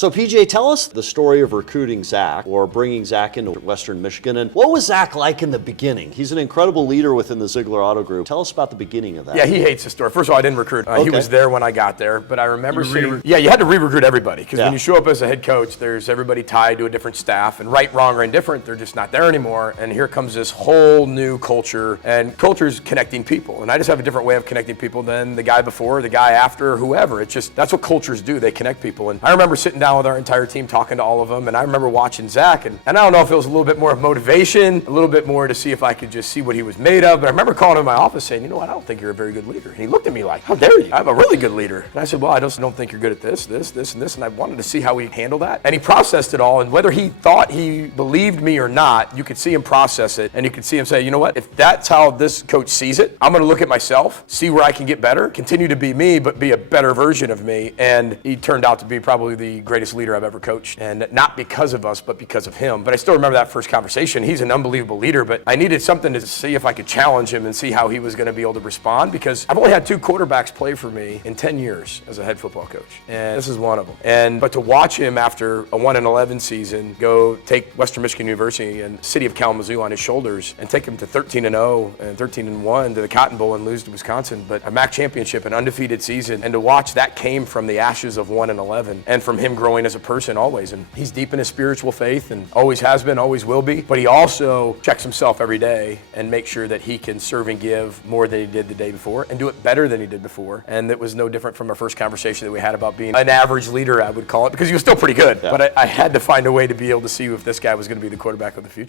So PJ, tell us the story of recruiting Zach or bringing Zach into Western Michigan. And what was Zach like in the beginning? He's an incredible leader within the Ziegler Auto Group. Tell us about the beginning of that. Yeah, he hates the story. First of all, I didn't recruit. He was there when I got there, but I remember you had to re-recruit everybody because when you show up as a head coach, there's everybody tied to a different staff, and right, wrong, or indifferent, they're just not there anymore. And here comes this whole new culture, and culture's connecting people. And I just have a different way of connecting people than the guy before, the guy after, or whoever. It's just, that's what cultures do. They connect people. And I remember sitting down with our entire team, talking to all of them, and I remember watching Zach, and I don't know if it was a little bit more of motivation, a little bit more to see if I could just see what he was made of, but I remember calling him in my office saying, you know what, I don't think you're a very good leader. And he looked at me like, how dare you? I'm a really good leader. And I said, well, I just don't think you're good at this, and this, and I wanted to see how he'd handle that. And he processed it all, and whether he thought he believed me or not, you could see him process it, and you could see him say, you know what, if that's how this coach sees it, I'm gonna look at myself, see where I can get better, continue to be me, but be a better version of me. And he turned out to be probably the greatest leader I've ever coached. And not because of us, but because of him. But I still remember that first conversation. He's an unbelievable leader, but I needed something to see if I could challenge him and see how he was going to be able to respond, because I've only had 2 quarterbacks play for me in 10 years as a head football coach. And this is one of them. But to watch him after a 1-11 season go take Western Michigan University and city of Kalamazoo on his shoulders and take him to 13-0 and 13-1 to the Cotton Bowl and lose to Wisconsin, but a MAC championship, an undefeated season, and to watch that came from the ashes of 1-11 and from him growing as a person always. And he's deep in his spiritual faith and always has been, always will be, but he also checks himself every day and makes sure that he can serve and give more than he did the day before and do it better than he did before. And it was no different from our first conversation that we had about being an average leader, I would call it, because he was still pretty good. Yeah. But I had to find a way to be able to see if this guy was going to be the quarterback of the future.